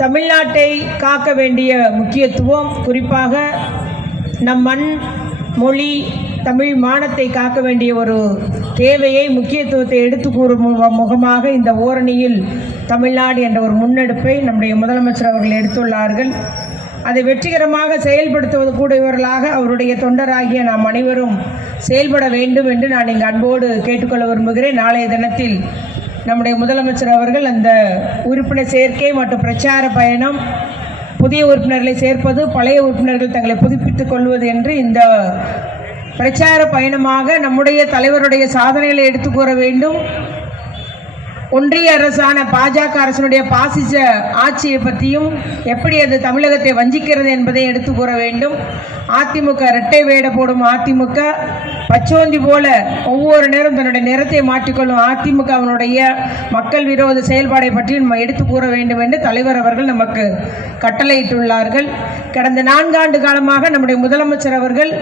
தமிழ்நாட்டை காக்க வேண்டிய முக்கியத்துவம், குறிப்பாக நம் மண் மொழி தமிழ் மானத்தை காக்க வேண்டிய ஒரு தேவையை, முக்கியத்துவத்தை எடுத்து கூறும் முகமாக இந்த ஓரணியில் தமிழ்நாடு என்ற ஒரு முன்னெடுப்பை நம்முடைய முதலமைச்சர் அவர்கள் எடுத்துள்ளார்கள். அதை வெற்றிகரமாக செயல்படுத்துவது கூடியவர்களாக அவருடைய தொண்டராகிய நாம் அனைவரும் செயல்பட வேண்டும் என்று நான் இங்கு அன்போடு கேட்டுக்கொள்ள விரும்புகிறேன். நாளைய தினத்தில் நம்முடைய முதலமைச்சர் அவர்கள் அந்த உறுப்பினர் சேர்க்கை மற்றும் பிரச்சார பயணம், புதிய உறுப்பினர்களை சேர்ப்பது, பழைய உறுப்பினர்கள் தங்களை புதுப்பித்துக் கொள்வது என்று இந்த பிரச்சார பயணமாக நம்முடைய தலைவருடைய சாதனைகளை எடுத்து கூற வேண்டும். ஒன்றிய அரசான பாஜக அரசனுடைய பாசிச ஆட்சியை பற்றியும், எப்படி அது தமிழகத்தை வஞ்சிக்கிறது என்பதை எடுத்து கூற வேண்டும். அதிமுக இரட்டை வேட போடும் அதிமுக, பச்சோந்தி போல ஒவ்வொரு நேரம் தன்னுடைய நிறத்தை மாற்றிக்கொள்ளும் அதிமுக அவனுடைய மக்கள் விரோத செயல்பாடை பற்றி நம்ம எடுத்து கூற வேண்டும் என்று தலைவர் அவர்கள் நமக்கு கட்டளையிட்டுள்ளார்கள். கடந்த 4 ஆண்டு காலமாக நம்முடைய முதலமைச்சர் அவர்கள்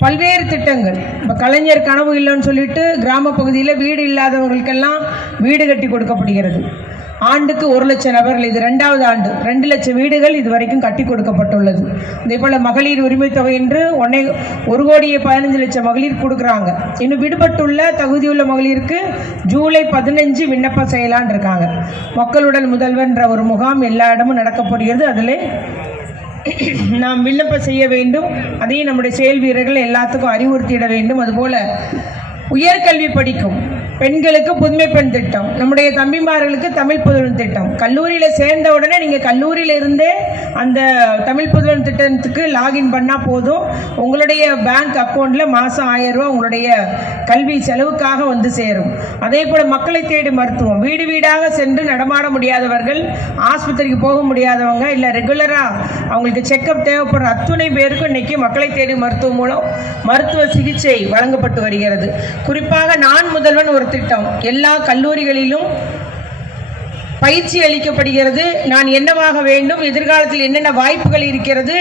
பல்வேறு திட்டங்கள், இப்போ கலைஞர் கனவு இல்லைன்னு சொல்லிட்டு கிராம பகுதியில் வீடு இல்லாதவர்களுக்கெல்லாம் வீடு கட்டி கொடுக்கப்படுகிறது. ஆண்டுக்கு 1 லட்சம் நபர்கள், இது 2வது ஆண்டு 2 லட்சம் வீடுகள் இதுவரைக்கும் கட்டி கொடுக்கப்பட்டுள்ளது. இதே போல் மகளிர் உரிமை தொகை என்று 1,15,00,000 மகளிர் கொடுக்குறாங்க. இன்னும் விடுபட்டுள்ள தகுதியுள்ள மகளிருக்கு ஜூலை 15 விண்ணப்பம் செய்யலான் இருக்காங்க. மக்களுடன் முதல்வன்ற ஒரு முகாம் எல்லா இடமும் நடக்கப்படுகிறது. அதில் நாம் விண்ணப்பம் செய்ய வேண்டும். அதையும் நம்முடைய செயல் வீரர்கள் எல்லாத்துக்கும் அறிவுறுத்திட வேண்டும். அதுபோல் உயர்கல்வி படிக்கும் பெண்களுக்கு புதுமை பெண் திட்டம், நம்முடைய தம்பிமார்களுக்கு தமிழ் புதுவன் திட்டம். கல்லூரியில் சேர்ந்த உடனே நீங்கள் கல்லூரியில் இருந்தே அந்த தமிழ் புதுவன் திட்டத்துக்கு லாகின் பண்ணால் போதும். உங்களுடைய பேங்க் அக்கௌண்ட்டில் மாதம் 1000 ரூபா உங்களுடைய கல்வி செலவுக்காக வந்து சேரும். அதே போல் மக்களை தேடி மருத்துவம், வீடு வீடாக சென்று நடமாட முடியாதவர்கள், ஆஸ்பத்திரிக்கு போக முடியாதவங்க, இல்லை ரெகுலராக அவங்களுக்கு செக்கப் தேவைப்படுற அத்துணை பேருக்கும் இன்றைக்கி மக்களை தேடி மருத்துவம் மூலம் மருத்துவ சிகிச்சை வழங்கப்பட்டு வருகிறது. குறிப்பாக நான் முதல்வன் ஒரு திட்டம் எல்லா கல்லூரிகளிலும் பயிற்சி அளிக்கப்படுகிறது. நான் என்னவாக வேண்டும், எதிர்காலத்தில் என்னென்ன வாய்ப்புகள் இருக்கிறது,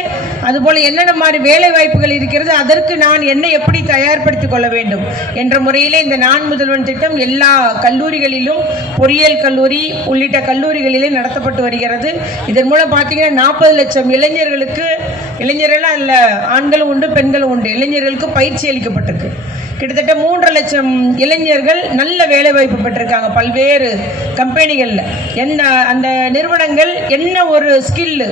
அதுபோல் என்னென்ன மாதிரி வேலை வாய்ப்புகள் இருக்கிறது, அதற்கு நான் என்னை எப்படி தயார்படுத்திக் கொள்ள வேண்டும் என்ற முறையிலே இந்த நான் முதல்வன் திட்டம் எல்லா கல்லூரிகளிலும், பொறியியல் கல்லூரி உள்ளிட்ட கல்லூரிகளிலே நடத்தப்பட்டு வருகிறது. இதன் மூலம் பார்த்தீங்கன்னா 40 லட்சம் இளைஞர்களுக்கு, இளைஞர்களாக இல்லை ஆண்களும் உண்டு பெண்களும் உண்டு, இளைஞர்களுக்கு பயிற்சி அளிக்கப்பட்டிருக்கு. கிட்டத்தட்ட 3 லட்சம் இளைஞர்கள் நல்ல வேலைவாய்ப்பு பெற்றிருக்காங்க பல்வேறு கம்பெனிகளில். அந்த நிறுவனங்கள் என்ன ஒரு ஸ்கில்லு,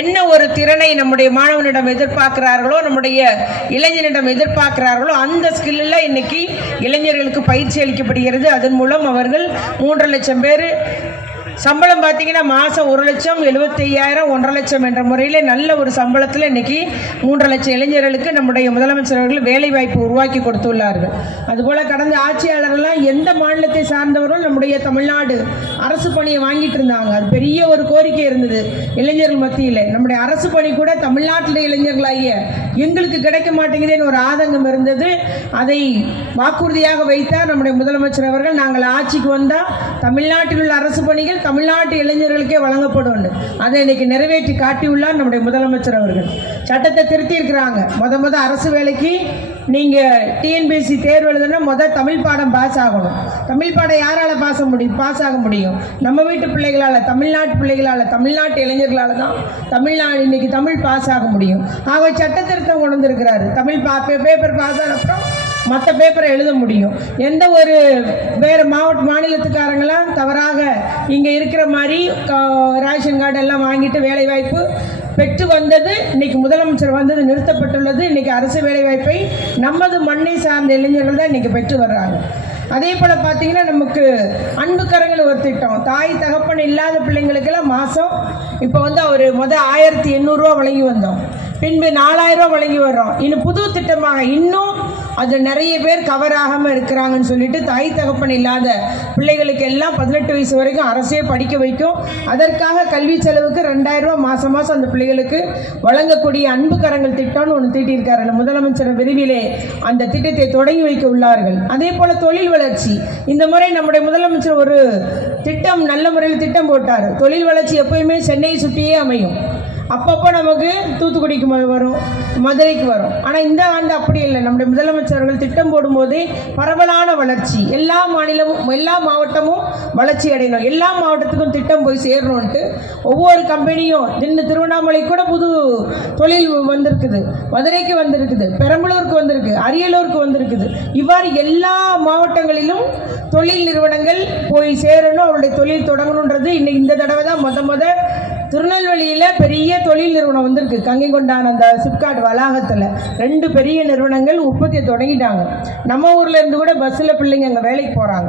என்ன ஒரு திறனை நம்முடைய மாணவனிடம் எதிர்பார்க்கிறார்களோ, நம்முடைய இளைஞனிடம் எதிர்பார்க்கிறார்களோ, அந்த ஸ்கில்லில் இன்னைக்கு இளைஞர்களுக்கு பயிற்சி அளிக்கப்படுகிறது. அதன் மூலம் அவர்கள் 3 லட்சம் பேர் சம்பளம் பார்த்தீங்கன்னா மாதம் 1 லட்சம், 75,000, 1.5 லட்சம் என்ற முறையில் நல்ல ஒரு சம்பளத்தில் இன்றைக்கி 3 லட்சம் இளைஞர்களுக்கு நம்முடைய முதலமைச்சர் அவர்கள் வேலைவாய்ப்பு உருவாக்கி கொடுத்துள்ளார்கள். அதுபோல் கடந்த ஆட்சியாளர்கள்லாம் எந்த மாநிலத்தை சார்ந்தவரும் நம்முடைய தமிழ்நாடு அரசு பணியை வாங்கிட்டு இருந்தாங்க. அது பெரிய ஒரு கோரிக்கை இருந்தது இளைஞர்கள் மத்தியில். நம்முடைய அரசு பணி கூட தமிழ்நாட்டில் இளைஞர்களாகிய எங்களுக்கு கிடைக்க மாட்டேங்குதுன்னு ஒரு ஆதங்கம் இருந்தது. அதை வாக்குறுதியாக வைத்தார் நம்முடைய முதலமைச்சர் அவர்கள். நாங்கள் ஆட்சிக்கு வந்தால் தமிழ்நாட்டில் உள்ள அரசு பணிகள் தமிழ்நாட்டு இளைஞர்களுக்கே வழங்கப்படும். அதை இன்னைக்கு நிறைவேற்றி காட்டியுள்ளார் நம்முடைய முதலமைச்சர் அவர்கள். சட்டத்தை திருத்தி இருக்கிறாங்க. முத அரசு வேலைக்கு நீங்கள் டிஎன்பிஎஸ்சி தேர்வு எழுதுனா தமிழ் பாடம் பாஸ் ஆகணும். தமிழ் பாடம் யாரால் பாஸ் ஆக முடியும்? நம்ம வீட்டு பிள்ளைகளால், தமிழ்நாட்டு பிள்ளைகளால், தமிழ்நாட்டு இளைஞர்களால் தான் தமிழ்நாடு இன்னைக்கு தமிழ் பாஸ் ஆக முடியும். ஆக சட்ட திருத்தம் கொண்டு வந்திருக்கிறாரு. தமிழ் பேப்பர் பாஸ் ஆன அப்புறம் மற்ற பேப்பரை எழுத முடியும். எந்த ஒரு வேறு மாநிலத்துக்காரங்களாம் தவறாக இங்கே இருக்கிற மாதிரி ரேஷன் கார்டு எல்லாம் வாங்கிட்டு வேலைவாய்ப்பு பெற்று வந்தது இன்னைக்கு முதலமைச்சர் வந்தது நிறுத்தப்பட்டுள்ளது. இன்னைக்கு அரசு வேலைவாய்ப்பை நமது மண்ணை சார்ந்த இளைஞர்கள் தான் இன்னைக்கு பெற்று வர்றாங்க. அதே போல் பார்த்தீங்கன்னா நமக்கு அன்பு கரங்கள் ஒரு திட்டம், தாய் தகப்பன் இல்லாத பிள்ளைங்களுக்கெல்லாம் மாதம் இப்போ அவர் 1,800 ரூபா வழங்கி வந்தோம், பின்பு 4,000 ரூபா வழங்கி வர்றோம். இன்னும் புது திட்டமாக இன்னும் அது நிறைய பேர் கவர் ஆகாமல் இருக்கிறாங்கன்னு சொல்லிட்டு தாய் தகப்பன் இல்லாத பிள்ளைகளுக்கு எல்லாம் 18 வயசு வரைக்கும் அரசே படிக்க வைக்கும். அதற்காக கல்வி செலவுக்கு 2,000 ரூபா மாதம் அந்த பிள்ளைகளுக்கு வழங்கக்கூடிய அன்பு கரங்கள் திட்டம்னு ஒன்று தீட்டியிருக்காரு முதலமைச்சர். விரைவிலே அந்த திட்டத்தை தொடங்கி வைக்க உள்ளார்கள். அதே போல் தொழில் வளர்ச்சி, இந்த முறை நம்முடைய முதலமைச்சர் ஒரு திட்டம் நல்ல முறையில் திட்டம் போட்டார். தொழில் வளர்ச்சி எப்பயுமே சென்னையை சுற்றியே அமையும். அப்பப்போ நமக்கு தூத்துக்குடிக்கு வரும், மதுரைக்கு வரும். ஆனால் இந்த ஆண்டு அப்படி இல்லை. நம்முடைய முதலமைச்சர்கள் திட்டம் போடும்போதே பரவலான வளர்ச்சி, எல்லா மாநிலமும் எல்லா மாவட்டமும் வளர்ச்சி அடையணும், எல்லா மாவட்டத்துக்கும் திட்டம் போய் சேரணும்ன்ட்டு ஒவ்வொரு கம்பெனியும் திருவண்ணாமலை கூட புது தொழில் வந்திருக்குது, மதுரைக்கு வந்திருக்குது, பெரம்பலூருக்கு வந்திருக்கு, அரியலூருக்கு வந்திருக்குது. இவ்வாறு எல்லா மாவட்டங்களிலும் தொழில் நிறுவனங்கள் போய் சேரணும், அவருடைய தொழில் தொடங்கணுன்றது இன்னைக்கு இந்த தடவை தான் முத திருநெல்வேலியில் பெரிய தொழில் நிறுவனம் வந்திருக்கு. கங்கைகொண்டான் அந்த சிப்காட் வளாகத்தில் 2 பெரிய நிறுவனங்கள் உற்பத்தியை தொடங்கிட்டாங்க. நம்ம ஊரில் இருந்து கூட பஸ்ஸில் பிள்ளைங்க அங்கே வேலைக்கு போகிறாங்க.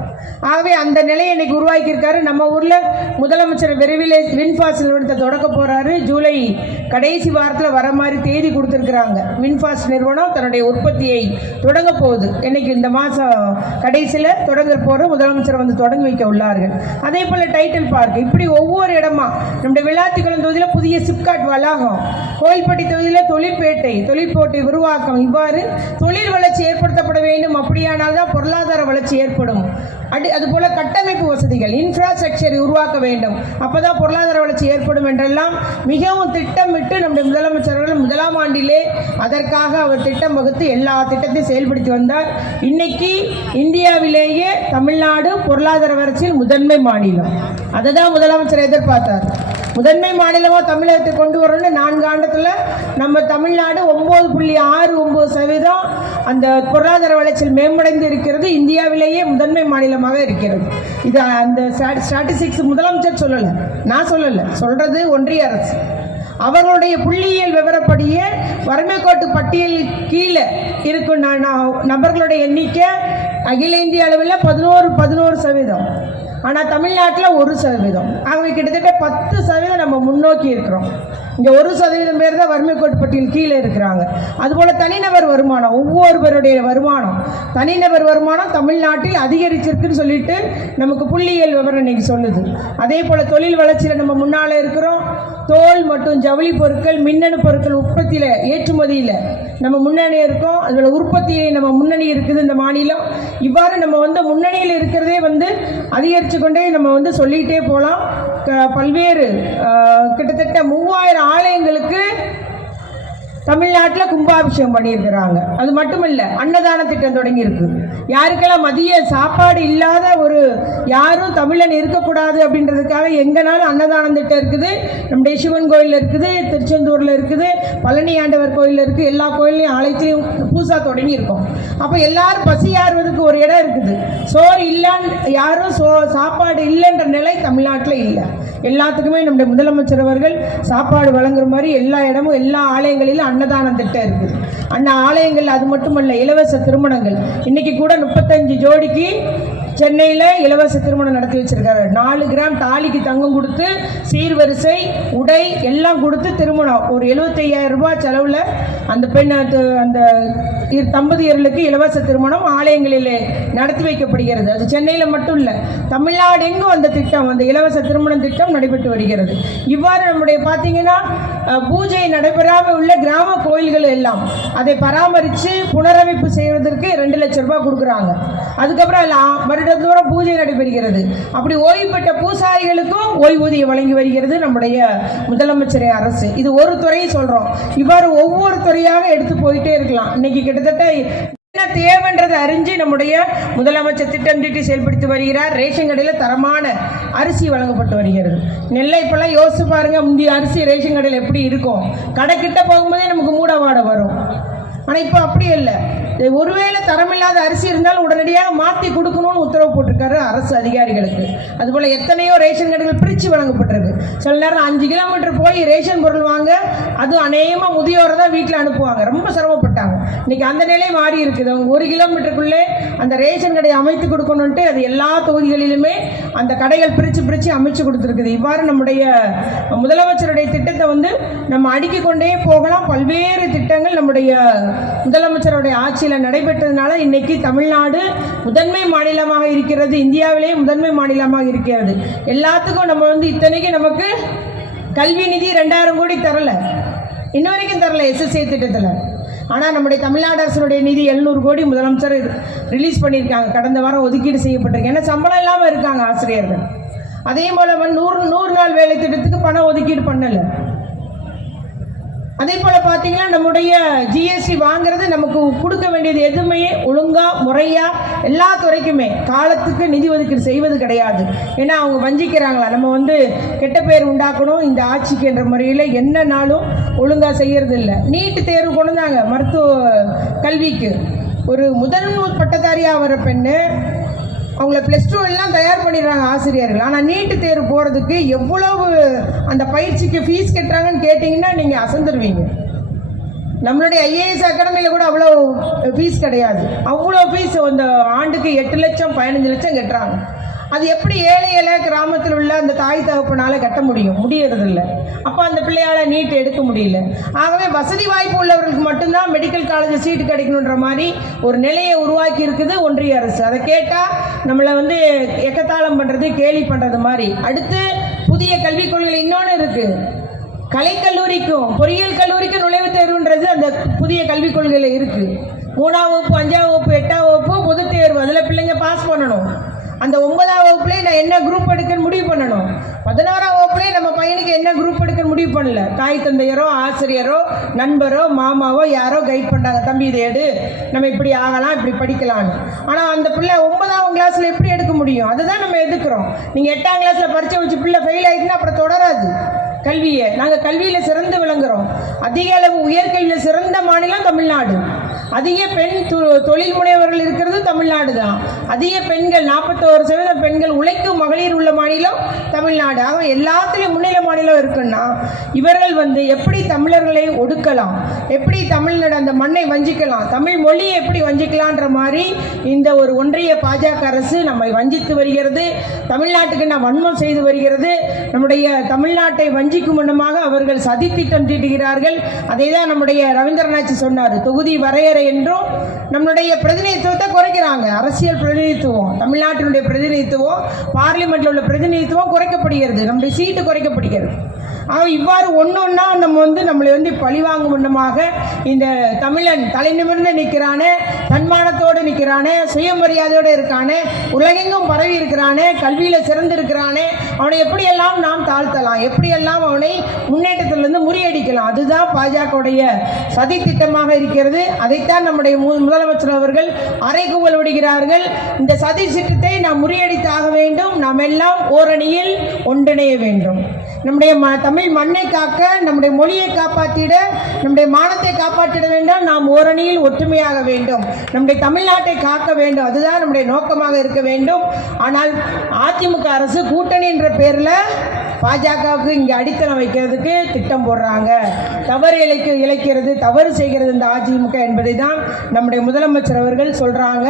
ஆகவே அந்த நிலையை இன்னைக்கு உருவாக்கியிருக்காரு. நம்ம ஊரில் முதலமைச்சர் விரைவில் வின்ஃபாஸ்ட் நிறுவனத்தை தொடக்க போகிறாரு. ஜூலை கடைசி வாரத்தில் வர மாதிரி தேதி கொடுத்துருக்குறாங்க. வின்ஃபாஸ்ட் நிறுவனம் தன்னுடைய உற்பத்தியை தொடங்க போகுது. இன்னைக்கு இந்த மாதம் கடைசியில் தொடங்க போகிற முதலமைச்சர் வந்து தொடங்கி வைக்க உள்ளார்கள். அதே போல் டைட்டில் பார்க், இப்படி ஒவ்வொரு இடமா நம்முடைய விளாத்திக்குளம் தொகுதியில் புதிய சிப்காட் வளாகம், கோயில்பட்டி தொகுதியில் தொழிற்பேட்டை உருவாக்கம், இவ்வாறு தொழில் வளர்ச்சி ஏற்படுத்தப்பட வேண்டும். அப்படியானால் தான் பொருளாதார வளர்ச்சி ஏற்படும். அதுபோல கட்டமைப்பு வசதிகள், இன்ஃப்ராஸ்ட்ரக்சரை உருவாக்க வேண்டும், அப்போதான் பொருளாதார வளர்ச்சி ஏற்படும் என்றெல்லாம் மிகவும் திட்டமிட்டு நம்முடைய முதலமைச்சர்கள் முதலாம் ஆண்டிலே அதற்காக அவர் திட்டம் வகுத்து எல்லா திட்டத்தையும் செயல்படுத்தி வந்தார். இன்னைக்கு இந்தியாவிலேயே தமிழ்நாடு பொருளாதார வளர்ச்சியில் முதன்மை மாநிலம். அதை தான் முதலமைச்சர் எதிர்பார்த்தார். முதன்மை மாநிலமாக தமிழகத்தை கொண்டு வரணும்னு 4 ஆண்டுல நம்ம தமிழ்நாடு 9.69% அந்த பொருளாதார வளர்ச்சியில் மேம்படைந்து இருக்கிறது. இந்தியாவிலேயே முதன்மை மாநிலமாக இருக்கிறது. இது அந்த ஸ்டாட்டிஸ்டிக்ஸ் முதலமைச்சர் சொல்லலை, நான் சொல்லலை, சொல்றது ஒன்றிய அரசு. அவர்களுடைய புள்ளியியல் விவரப்படியே வறுமை கோட்டு பட்டியல் கீழே இருக்கும் நபர்களுடைய எண்ணிக்கை அகில இந்திய அளவில் 11%. ஆனால் தமிழ்நாட்டில் 1%. ஆகவே கிட்டத்தட்ட 10% நம்ம முன்னோக்கி இருக்கிறோம். இங்கே 1% பேர் தான் வறுமை கோட்டு பட்டியல் கீழே இருக்கிறாங்க. அதுபோல் தனிநபர் வருமானம், ஒவ்வொருவருடைய வருமானம், தனிநபர் வருமானம் தமிழ்நாட்டில் அதிகரிச்சிருக்குன்னு சொல்லிட்டு நமக்கு புள்ளியியல் விவரம் இன்னைக்கு சொல்லுது. அதே போல் தொழில் வளர்ச்சியில் நம்ம முன்னால் இருக்கிறோம். தோல் மற்றும் ஜவுளி பொருட்கள், மின்னணு பொருட்கள் உற்பத்தியில், ஏற்றுமதியில் நம்ம முன்னணி இருக்கோம். அதில் உற்பத்தியை நம்ம முன்னணி இருக்குது இந்த மாநிலம். இவ்வாறு நம்ம முன்னணியில் இருக்கிறதே அதிகரித்து கொண்டே நம்ம சொல்லிகிட்டே போகலாம். பல்வேறு கிட்டத்தட்ட 3000 ஆலயங்களுக்கு தமிழ்நாட்டில் கும்பாபிஷேகம் பண்ணியிருக்கிறாங்க. அது மட்டும் இல்லை, அன்னதான திட்டம் தொடங்கியிருக்கு. யாருக்கெல்லாம் மதிய சாப்பாடு இல்லாத யாரும் தமிழன் இருக்கக்கூடாது அப்படின்றதுக்காக எங்கனாலும் அன்னதானம் திட்டம் இருக்குது. நம்முடைய சிவன் கோயில் இருக்குது, திருச்செந்தூரில் இருக்குது, பழனி ஆண்டவர் கோயில் இருக்குது. எல்லா கோயிலையும் ஆலயத்திலையும் பூசா தொடங்கியிருக்கோம். அப்போ எல்லாரும் பசியாறுவதுக்கு ஒரு இடம் இருக்குது. சோறு இல்லைன்னு யாரும் சாப்பாடு இல்லைன்ற நிலை தமிழ்நாட்டில் இல்லை. எல்லாத்துக்குமே நம்முடைய முதலமைச்சர் அவர்கள் சாப்பாடு வழங்குற மாதிரி எல்லா இடமும் எல்லா ஆலயங்களிலும் அன்னதானம் திட்டம் இருக்குது. அண்ணா ஆலயங்கள் அது மட்டுமல்ல, இலவச திருமணங்கள். இன்னைக்கு கூட 35 ஜோடிக்கு சென்னையில் இலவச திருமணம் நடத்தி வச்சிருக்காரு. 4 கிராம் தாலிக்கு தங்கம் கொடுத்து சீர்வரிசை உடை எல்லாம் கொடுத்து திருமணம் ஒரு 75,000 ரூபாய் செலவில் அந்த பெண் அந்த தம்பதியர்களுக்கு இலவச திருமணம் ஆலயங்களிலே நடத்தி வைக்கப்படுகிறது. அது சென்னையில் மட்டும் இல்லை, தமிழ்நாடு எங்கும் அந்த திட்டம், அந்த இலவச திருமண திட்டம் நடைபெற்று வருகிறது. இவ்வாறு நம்முடைய பார்த்தீங்கன்னா பூஜை நடைபெறாமல் உள்ள கிராம கோயில்கள் எல்லாம் அதை பராமரித்து புனரமைப்பு செய்வதற்கு 2 லட்சம் ரூபாய் கொடுக்குறாங்க. அதுக்கப்புறம் வருடந்தோறும் பூஜை நடைபெறுகிறது. அப்படி ஓய்வு பெற்ற பூசாரிகளுக்கும் ஓய்வூதியம் வழங்கி வருகிறது நம்முடைய முதலமைச்சர் அரசு. இது ஒரு துறையை சொல்றோம். இவ்வாறு ஒவ்வொரு துறையாக எடுத்து போயிட்டே இருக்கலாம். இன்னைக்கு கிட்டத்தட்ட என்ன தேவைன்றதை அறிஞ்சு நம்முடைய முதலமைச்சர் திட்டம் தீட்டி செயல்படுத்தி வருகிறார். ரேஷன் கடையில் தரமான அரிசி வழங்கப்பட்டு வருகிறது. நெல்லை இப்பெல்லாம் யோசிச்சு பாருங்க, முந்தைய அரிசி ரேஷன் கடையில் எப்படி இருக்கும். கடை கிட்ட போகும்போதே நமக்கு மூட வாடை வரும். ஆனால் இப்போ அப்படி இல்லை. ஒருவேளை தரமில்லாத அரிசி இருந்தாலும் உடனடியாக மாற்றி கொடுக்கணும்னு உத்தரவு போட்டிருக்காரு அரசு அதிகாரிகளுக்கு. அதுபோல் எத்தனையோ ரேஷன் கடைகள் பிரித்து வழங்கப்பட்டிருக்கு. சில நேரம் 5 கிலோமீட்டர் போய் ரேஷன் பொருள் வாங்க, அது அநேகமாக முதியோரை தான் வீட்டில் அனுப்புவாங்க. ரொம்ப சிரமப்பட்டாங்க. இன்னைக்கு அந்த நிலை மாறி இருக்குது. அவங்க 1 கிலோமீட்டருக்குள்ளே அந்த ரேஷன் கடையை அமைத்து கொடுக்கணுன்ட்டு அது எல்லா தொகுதிகளிலுமே அந்த கடைகள் பிரித்து அமைச்சு கொடுத்துருக்குது. இவ்வாறு நம்முடைய முதலமைச்சருடைய திட்டத்தை நம்ம அடுக்கிக் கொண்டே போகலாம். பல்வேறு திட்டங்கள் நம்முடைய முதலமைச்சருடைய ஆட்சியில் நடைபெற்றதுனால இன்னைக்கு தமிழ்நாடு முதன்மை மாநிலமாக இருக்கிறது. இந்தியாவிலேயே முதன்மை மாநிலமாக இருக்கிறது. எல்லாத்துக்கும் நம்ம இத்தனைக்கு நமக்கு கல்வி நிதி 2000 கோடி தரல, இன்ன வரைக்கும் தரல SSA திட்டத்தில். ஆனால் நம்முடைய தமிழ்நாடு அரசுடைய நிதி 700 கோடி முதலமைச்சர் ரிலீஸ் பண்ணியிருக்காங்க. கடந்த வாரம் ஒதுக்கீடு செய்யப்பட்டிருக்கு. ஏன்னா சம்பளம் இல்லாமல் இருக்காங்க ஆசிரியர்கள். அதே போல 100 நாள் வேலை திட்டத்துக்கு பணம் ஒதுக்கீடு பண்ணலை. அதே போல் பார்த்தீங்கன்னா நம்முடைய ஜிஎஸ்டி வாங்குறது நமக்கு கொடுக்க வேண்டியது எதுவுமே ஒழுங்காக முறையாக எல்லா துறைக்குமே காலத்துக்கு நிதி ஒதுக்கீடு செய்வது கிடையாது. ஏன்னா அவங்க வஞ்சிக்கிறாங்களா, நம்ம வந்து கெட்ட பேர் உண்டாக்கணும் இந்த ஆட்சிக்கு என்ற முறையில் என்ன நாளும் ஒழுங்காக செய்கிறது இல்லை. நீட்டு தேர்வு கொண்டு வந்தாங்க மருத்துவ கல்விக்கு. ஒரு முதல் பட்டதாரியாக வர பெண்ணு அவங்கள +2 எல்லாம் தயார் பண்ணிடுறாங்க ஆசிரியர்கள். ஆனால் நீட்டு தேர்வு போகிறதுக்கு எவ்வளவு அந்த பயிற்சிக்கு ஃபீஸ் கட்டுறாங்கன்னு கேட்டிங்கன்னா நீங்கள் அசந்துருவீங்க. நம்மளுடைய ஐஏஎஸ் அகாடமியில் கூட அவ்வளோ ஃபீஸ் கிடையாது. அவ்வளோ ஃபீஸ் அந்த ஆண்டுக்கு 8 லட்சம் 15 லட்சம் கட்டுறாங்க. அது எப்படி ஏழை கிராமத்தில் உள்ள அந்த தாய் தகப்பனால் கட்ட முடியறதில்ல. அப்போ அந்த பிள்ளையால் நீட் எடுக்க முடியல. ஆகவே வசதி வாய்ப்பு உள்ளவர்களுக்கு மட்டும்தான் மெடிக்கல் காலேஜ் சீட்டு கிடைக்கணுன்ற மாதிரி ஒரு நிலையை உருவாக்கி இருக்குது ஒன்றிய அரசு. அதை கேட்டால் நம்மளை வந்து எக்கத்தாளம் பண்ணுறது, கேலி பண்ணுறது மாதிரி. அடுத்து புதிய கல்விக் கொள்கை இன்னொன்று இருக்குது. கலைக்கல்லூரிக்கும் பொறியியல் கல்லூரிக்கும் நுழைவுத் தேர்வுன்றது அந்த புதிய கல்விக் கொள்கையில் இருக்குது. 3ஆம் வகுப்பு 5ஆம் வகுப்பு 8ஆம் வகுப்பு பொதுத் தேர்வு, அதில் பிள்ளைங்க பாஸ் பண்ணணும். அந்த 9ஆம் வகுப்புலேயே நான் என்ன குரூப் எடுக்கன்னு முடிவு பண்ணணும். 11ஆம் வகுப்புலேயே நம்ம பையனுக்கு என்ன குரூப் எடுக்கன்னு முடிவு பண்ணல. தாய் தந்தையரோ ஆசிரியரோ நண்பரோ மாமாவோ யாரோ கைட் பண்ணாங்க, தம்பி இதை எடு, நம்ம இப்படி ஆகலாம் இப்படி படிக்கலான்னு. ஆனால் அந்த பிள்ளை 9ஆம் கிளாஸில் எப்படி எடுக்க முடியும்? அதுதான் நம்ம எதுக்குறோம். நீங்கள் 8ஆம் கிளாஸில் பரிச்சை வச்சு பிள்ளை ஃபெயில் ஆகிட்டுன்னா அப்புறம் தொடராது கல்வியை. நாங்கள் கல்வியில் சிறந்து விளங்குறோம். அதிக அளவு உயர்கல்வியில் சிறந்த மாநிலம் தமிழ்நாடு. அதிக பெண் தொழில் முனைவர்கள் இருக்கிறது தமிழ்நாடு தான். அதிக பெண்கள் 41% பெண்கள் உழைக்கும் மகளிர் உள்ள மாநிலம் தமிழ்நாடு. ஆக எல்லாத்துலேயும் முன்னிலை மாநிலம் இருக்குன்னா இவர்கள் வந்து எப்படி தமிழர்களை ஒடுக்கலாம், எப்படி தமிழ்நாடு அந்த மண்ணை வஞ்சிக்கலாம், தமிழ் மொழியை எப்படி வஞ்சிக்கலான்ற மாதிரி இந்த ஒரு ஒன்றிய பாஜக அரசு நம்மை வஞ்சித்து வருகிறது. தமிழ்நாட்டுக்கு நான் வன்மம் செய்து வருகிறது. நம்முடைய தமிழ்நாட்டை வஞ்சிக்கும் முன்னமாக அவர்கள் சதி திட்டம் தீட்டுகிறார்கள். அதை தான் நம்முடைய ரவீந்திரநாத் சொன்னார். தொகுதி வரையறை என்றும் நம்மளுடைய பிரதிநிதித்துவத்தை குறைக்கிறாங்க. அரசியல் பிரதிநிதித்துவம், தமிழ்நாட்டினுடைய பிரதிநிதித்துவம், பார்லிமெண்ட்ல உள்ள பிரதிநிதித்துவம் குறைக்கப்படுகிறது, நம்முடைய சீட்டு குறைக்கப்படுகிறது. இவ்வாறு ஒன்னொன்னா நம்ம வந்து நம்மளை வந்து பழிவாங்கும் முன்னமாக இந்த தமிழன் தலை நிமிர்ந்து நிற்கிறானே, தன்மானத்தோடு நிற்கிறானே, சுயமரியாதையோடு இருக்கானே, உலகெங்கும் பரவி இருக்கிறானே, கல்வியில சிறந்து இருக்கிறானே, அவனை எப்படியெல்லாம் நாம் தாழ்த்தலாம், எப்படியெல்லாம் அவனை முன்னேற்றத்திலிருந்து முறியடிக்கலாம். அதுதான் பாஜகவுடைய சதி திட்டமாக இருக்கிறது. அதைத்தான் நம்முடைய முதலமைச்சர் அவர்கள் அறைகூவல் விடுகிறார்கள். இந்த சதி திட்டத்தை நாம் முறியடித்தாக வேண்டும். நாம் எல்லாம் ஓரணியில் ஒன்றிணைய வேண்டும். நம்முடைய தமிழ் மண்ணை காக்க, நம்முடைய மொழியை காப்பாற்றிட, நம்முடைய மானத்தை காப்பாற்றிட வேண்டும். நாம் ஓரணியில் ஒற்றுமையாக வேண்டும். நம்முடைய தமிழ்நாட்டை காக்க வேண்டும். அதுதான் நம்முடைய நோக்கமாக இருக்க வேண்டும். ஆனால் அதிமுக அரசு கூட்டணி என்ற பேரில் பாஜகவுக்கு இங்கே அடித்தளம் வைக்கிறதுக்கு திட்டம் போடுறாங்க. தவறு இழைக்கிறது, தவறு செய்கிறது இந்த அதிமுக என்பதை தான் நம்முடைய முதலமைச்சர் அவர்கள் சொல்கிறாங்க.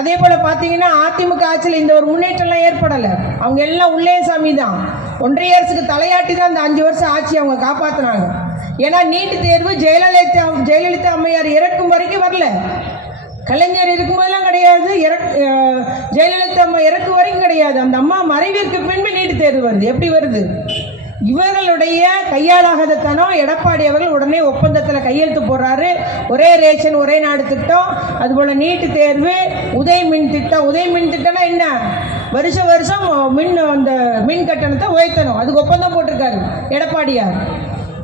அதே போல் பார்த்தீங்கன்னா அதிமுக ஆட்சியில் இந்த ஒரு முன்னேற்றம்லாம் ஏற்படலை. அவங்க எல்லாம் உள்ளே சாமி தான். ஒன்றிய அரசுக்கு தலையாட்டி தான் இந்த 5 வருஷம் ஆட்சி அவங்க காப்பாற்றினாங்க. ஏன்னா நீட்டு தேர்வு ஜெயலலிதா அம்மையார் இறக்கும் வரைக்கும் வரல. கலைஞர் இருக்கும்போதெல்லாம் கிடையாது, ஜெயலலிதா அம்மா இறக்கும் வரைக்கும் கிடையாது. அந்த அம்மா மறைவிற்கு பின்பு நீட்டு தேர்வு வருது. எப்படி வருது? இவர்களுடைய கையாளாகத்தனம் எடப்பாடி அவர்கள் உடனே ஒப்பந்தத்தில் கையெழுத்து போடுறாரு. ஒரே ரேஷன் ஒரே நாடு திட்டம், அதுபோல் நீட்டு தேர்வு, உதய மின் திட்டம். உதய மின் திட்டம்னா என்ன? வருஷம் அந்த மின் கட்டணத்தை உயர்த்தணும். அதுக்கு ஒப்பந்தம் போட்டிருக்காரு எடப்பாடியார்.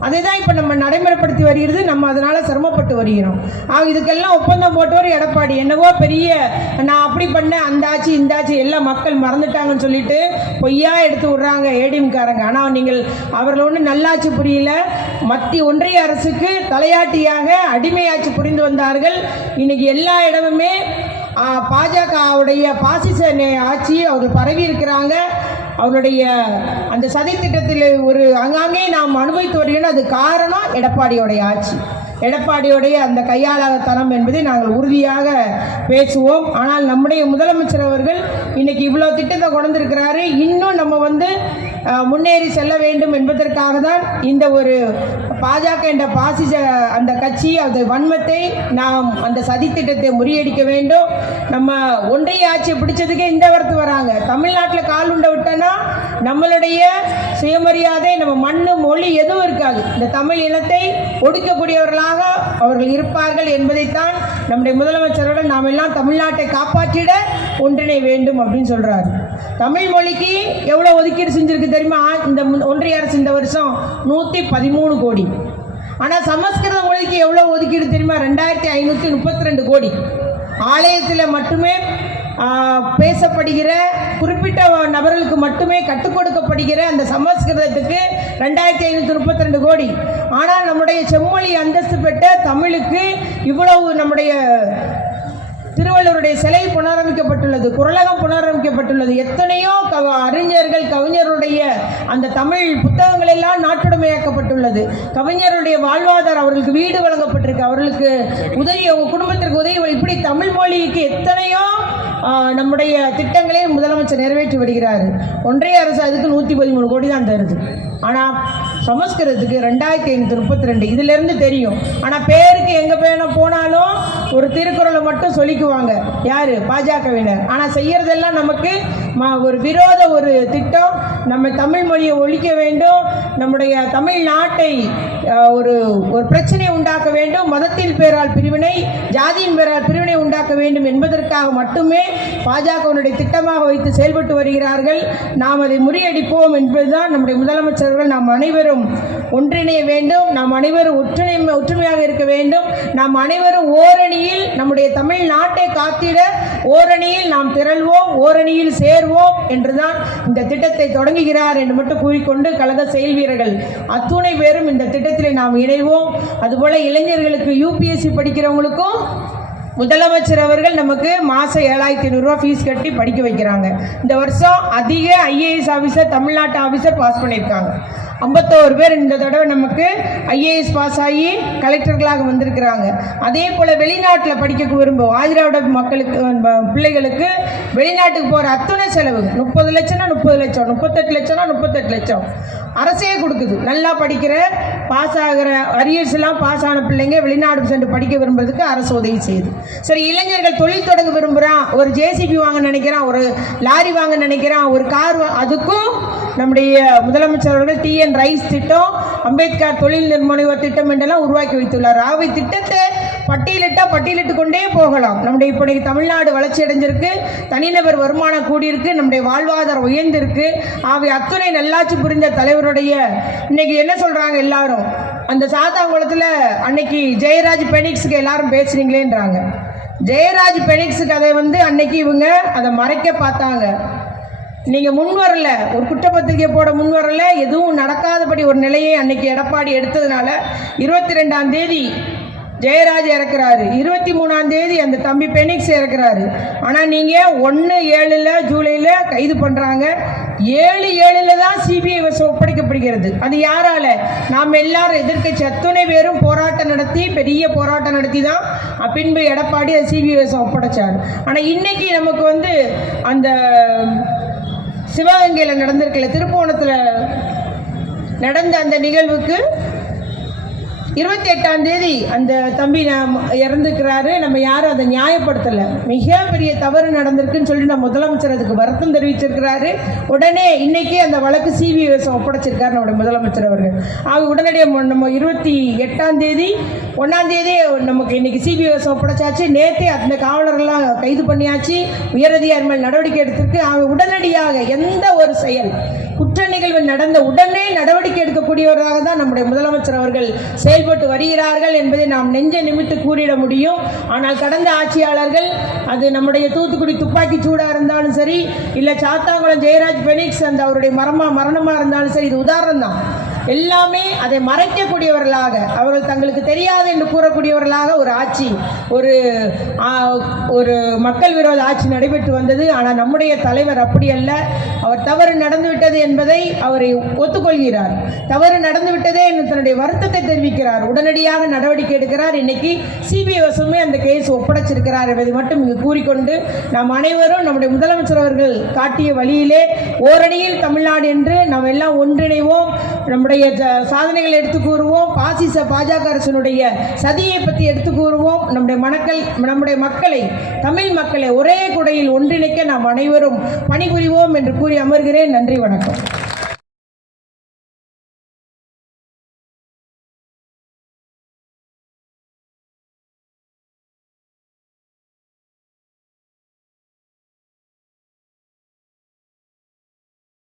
அதை தான் இப்போ நம்ம நடைமுறைப்படுத்தி வருகிறது. நம்ம அதனால் சிரமப்பட்டு வருகிறோம். இதுக்கெல்லாம் ஒப்பந்தம் போட்டவர் எடப்பாடி. என்னவோ பெரிய நான் அப்படி பண்ணேன், அந்த ஆட்சி இந்த ஆட்சி எல்லாம் மக்கள் மறந்துட்டாங்கன்னு சொல்லிட்டு பொய்யா எடுத்து விட்றாங்க ஏடிஎம்காரங்க. ஆனால் நீங்கள் அவர்கள் ஒன்றும் நல்லாட்சி புரியல. மத்திய ஒன்றிய அரசுக்கு தலையாட்டியாக அடிமையாட்சி புரிந்து வந்தார்கள். இன்னைக்கு எல்லா இடமுமே பாஜகவுடைய பாசிச ஆட்சி அவர் பரவி இருக்கிறாங்க. அவருடைய அந்த சதி திட்டத்தில் ஒரு அங்காங்கே நாம் அனுபவித்து வருகிறோம். அது காரணம் எடப்பாடியோடைய ஆட்சி, எடப்பாடியோடைய அந்த கையாளத்தனம் என்பதை நாங்கள் உறுதியாக பேசுவோம். ஆனால் நம்முடைய முதலமைச்சர் அவர்கள் இன்னைக்கு இவ்வளோ திட்டத்தை கொண்டிருக்கிறாரு. இன்னும் நம்ம வந்து முன்னேறி செல்ல வேண்டும் என்பதற்காக தான் இந்த ஒரு பாஜக என்ற பாசிச அந்த கட்சி அந்த வன்மத்தை நாம் அந்த சதி திட்டத்தை முறியடிக்க வேண்டும். நம்ம ஒன்றிய ஆட்சியை பிடிச்சதுக்கே இந்த வரத்து வராங்க. தமிழ்நாட்டில் கால் உண்ட விட்டோன்னா நம்மளுடைய சுயமரியாதை, நம்ம மண்ணு மொழி எதுவும் இருக்காது. இந்த தமிழ் இனத்தை ஒடுக்கக்கூடியவர்களாக அவர்கள் இருப்பார்கள் என்பதைத்தான் நம்முடைய முதலமைச்சருடன் நாம் எல்லாம் தமிழ்நாட்டை காப்பாற்றிட ஒன்றிணை வேண்டும் அப்படின்னு சொல்றாரு. தமிழ் மொழிக்கு எவ்வளோ ஒதுக்கீடு செஞ்சிருக்கு தெரியுமா? இந்த ஒன்றிய அரசு இந்த வருஷம் 113 கோடி. ஆனால் சமஸ்கிருத மொழிக்கு எவ்வளோ ஒதுக்கீடு தெரியுமா? 2532 கோடி. ஆலயத்தில் மட்டுமே பேசப்படுகிற குறிப்பிட்ட நபர்களுக்கு மட்டுமே கற்றுக் கொடுக்கப்படுகிற அந்த சமஸ்கிருதத்துக்கு 2532 கோடி. ஆனால் நம்முடைய செம்மொழி அந்தஸ்து பெற்ற தமிழுக்கு இவ்வளவு நம்முடைய திருவள்ளுவருடைய சிலை புனரமைக்கப்பட்டுள்ளது, குறளகம் புனரமைக்கப்பட்டுள்ளது. எத்தனையோ அறிஞர்கள் கவிஞருடைய அந்த தமிழ் புத்தகங்கள் எல்லாம் நாட்டுடைமையாக்கப்பட்டுள்ளது. கவிஞருடைய வாழ்வாதாரம், அவர்களுக்கு வீடு வழங்கப்பட்டிருக்கு, அவர்களுக்கு உதவி, அவங்க குடும்பத்திற்கு உதவி, இப்படி தமிழ் மொழிக்கு எத்தனையோ நம்முடைய திட்டங்களை முதலமைச்சர் நிறைவேற்றி வருகிறார். ஒன்றிய அரசு அதுக்கு 113 கோடி தான் தருது. ஆனால் சமஸ்கிருதத்துக்கு 2532. இதிலிருந்து தெரியும். ஆனால் பேருக்கு எங்கே போனாலும் ஒரு திருக்குறளை மட்டும் சொல்லிக்குவாங்க. யார்? பாஜகவினர். ஆனால் செய்யறதெல்லாம் நமக்கு ஒரு விரோத ஒரு திட்டம். நம்ம தமிழ் மொழியை ஒழிக்க வேண்டும், நம்முடைய தமிழ்நாட்டை ஒரு ஒரு பிரச்சனையை உண்டாக்க வேண்டும், மதத்தின் பேரால் பிரிவினை, ஜாதியின் பேரால் பிரிவினை உண்டாக்க வேண்டும் என்பதற்காக மட்டுமே பாஜகவினுடைய திட்டமாக வைத்து செயல்பட்டு வருகிறார்கள். நாம் அதை முறியடிப்போம் என்பதுதான் நம்முடைய முதலமைச்சர்கள். நாம் அனைவரும் ஒன்றிணைய வேண்டும், நாம் அனைவரும் ஒற்றுமையாக இருக்க வேண்டும், நாம் அனைவரும் ஓரணியில் நம்முடைய தமிழ்நாட்டை காத்திட ஓரணியில் நாம் திரள்வோம், ஓரணியில் சேர்வோம் என்றுதான் இந்த திட்டத்தை தொடங்குகிறார் என்று மட்டும் கூறிக்கொண்டு, கழக செயல் வீரர்கள் அத்துணை பேரும் இந்த திட்டத்தில் நாம் இணைவோம். அதுபோல இளைஞர்களுக்கு UPSC படிக்கிறவங்களுக்கும் முதலமைச்சர் அவர்கள் நமக்கு மாதம் 7500 ரூபா ஃபீஸ் கட்டி படிக்க வைக்கிறாங்க. இந்த வருஷம் அதிக IAS ஆஃபீஸர், தமிழ்நாட்டு ஆஃபீஸர் பாஸ் பண்ணியிருக்காங்க. 51 பேர் இந்த தடவை நமக்கு IAS பாஸ் ஆகி கலெக்டர்களாக வந்திருக்கிறாங்க. அதே போல் வெளிநாட்டில் படிக்க விரும்பும் ஆதிராவிட மக்களுக்கு, பிள்ளைகளுக்கு வெளிநாட்டுக்கு போகிற அத்துணை செலவு 30 லட்சம்னா 30 லட்சம், 38 லட்சம்னா 38 லட்சம் அரசே கொடுக்குது. நல்லா படிக்கிற பாஸ் ஆகிற அரியர்ஸ்லாம் பாஸ் ஆன பிள்ளைங்க வெளிநாடு சென்று படிக்க விரும்புறதுக்கு அரசு உதவி செய்யுது. சரி, இளைஞர்கள் தொழில் தொடங்க விரும்புகிறான், ஒரு JCB வாங்க நினைக்கிறான், ஒரு லாரி வாங்க நினைக்கிறான், ஒரு கார், அதுக்கும் நம்முடைய முதலமைச்சர் அவர்கள் TN ரைஸ் திட்டம், அம்பேத்கர் தொழில் முனைவோர் திட்டம் என்றெல்லாம் உருவாக்கி வைத்துள்ளார். ஆகவே திட்டத்தை பட்டியலிட்டு கொண்டே போகலாம். நம்முடைய இப்போ தமிழ்நாடு வளர்ச்சி அடைஞ்சிருக்கு, தனிநபர் வருமானம் கூடியிருக்கு, நம்முடைய வாழ்வாதாரம் உயர்ந்திருக்கு. ஆகவே அத்துணை நல்லாட்சி புரிந்த தலைவருடைய இன்னைக்கு என்ன சொல்றாங்க எல்லாரும், அந்த சாத்தாங்குளத்தில் அன்னைக்கு ஜெயராஜ் பெனிக்ஸுக்கு எல்லாரும் பேசுறீங்களேன்றாங்க. ஜெயராஜ் பெனிக்ஸுக்கு அதை அன்னைக்கு இவங்க அதை மறைக்க பார்த்தாங்க. நீங்கள் முன் வரல, ஒரு குற்றப்பத்திரிகை போட முன் வரல, எதுவும் நடக்காதபடி ஒரு நிலையை அன்னைக்கு எடப்பாடி எடுத்ததுனால 22ஆம் தேதி ஜெயராஜ் இறக்குறாரு, 23ஆம் தேதி அந்த தம்பி பெனிக்ஸ் இறக்குறாரு. ஆனால் நீங்கள் 1/7 ஜூலையில் கைது பண்ணுறாங்க. 7/7 தான் CBI ஒப்படைக்கப்படுகிறது. அது யாரால? நாம் எல்லாரும் எதிர்க்கட்சி அத்துணை பேரும் போராட்டம் நடத்தி, பெரிய போராட்டம் நடத்தி தான் பின்பு எடப்பாடி அது CBI ஒப்படைச்சார். ஆனால் இன்னைக்கு நமக்கு அந்த சிவகங்கையில் நடந்திருக்கல, திருப்போணத்தில் நடந்த அந்த நிகழ்வுக்கு 28ஆம் தேதி அந்த தம்பி இறந்துக்கிறாரு. நம்ம யாரும் அதை நியாயப்படுத்தலை. மிகப்பெரிய தவறு நடந்திருக்குன்னு சொல்லி நம்ம முதலமைச்சர் அதுக்கு வருத்தம் தெரிவிச்சிருக்கிறாரு. உடனே இன்னைக்கு அந்த வழக்கு CBI ஒப்படைச்சிருக்காரு நம்முடைய முதலமைச்சர் அவர்கள். ஆக உடனடியாக நம்ம 28ஆம் தேதி 1ஆம் தேதி நமக்கு இன்னைக்கு CBI ஒப்படைச்சாச்சு. நேற்றே அந்த காவலர்கள்லாம் கைது பண்ணியாச்சு, உயரதிகாரி மேல் நடவடிக்கை எடுத்திருக்கு. ஆக உடனடியாக எந்த ஒரு செயல் குற்ற நிகழ்வு நடந்த உடனே நடவடிக்கை எடுக்கக்கூடியவராக தான் நம்முடைய முதலமைச்சர் அவர்கள் செயல்பட்டு வருகிறார்கள் என்பதை நாம் நெஞ்ச நிமித்து கூறிட முடியும். ஆனால் கடந்த ஆட்சியாளர்கள், அது நம்முடைய தூத்துக்குடி துப்பாக்கி சூடாக இருந்தாலும் சரி, இல்லை சாத்தாங்குளம் ஜெயராஜ் பெனிக்ஸ் அந்த அவருடைய மரணமாக இருந்தாலும் சரி, இது உதாரணம் தான். எல்லாமே அதை மறைக்கக்கூடியவர்களாக, அவர்கள் தங்களுக்கு தெரியாது என்று கூறக்கூடியவர்களாக ஒரு ஆட்சி, ஒரு மக்கள் விரோத ஆட்சி நடைபெற்று வந்தது. ஆனால் நம்முடைய தலைவர் அப்படி அல்ல. அவர் தவறு நடந்துவிட்டது என்பதை அவரை ஒத்துக்கொள்கிறார். தவறு நடந்துவிட்டதே என்று தன்னுடைய வருத்தத்தை தெரிவிக்கிறார். உடனடியாக நடவடிக்கை எடுக்கிறார். இன்னைக்கு CBI வசமே அந்த கேஸ் ஒப்படைச்சிருக்கிறார் என்பதை மட்டும் இங்கு கூறிக்கொண்டு, நாம் அனைவரும் நம்முடைய முதலமைச்சர் அவர்கள் காட்டிய வழியிலே ஓரணியில் தமிழ்நாடு என்று நாம் எல்லாம் ஒன்றிணைவோம். நம்முடைய சாதனைகளை எடுத்து கூறுவோம். பாஜக அரசினுடைய சதியை பற்றி எடுத்து கூறுவோம். நம்முடைய மக்களை, தமிழ் மக்களை ஒரே குடையில் ஒன்றிணைக்க நாம் அனைவரும் பணிபுரிவோம் என்று கூறி அமர்கிறேன். நன்றி, வணக்கம்.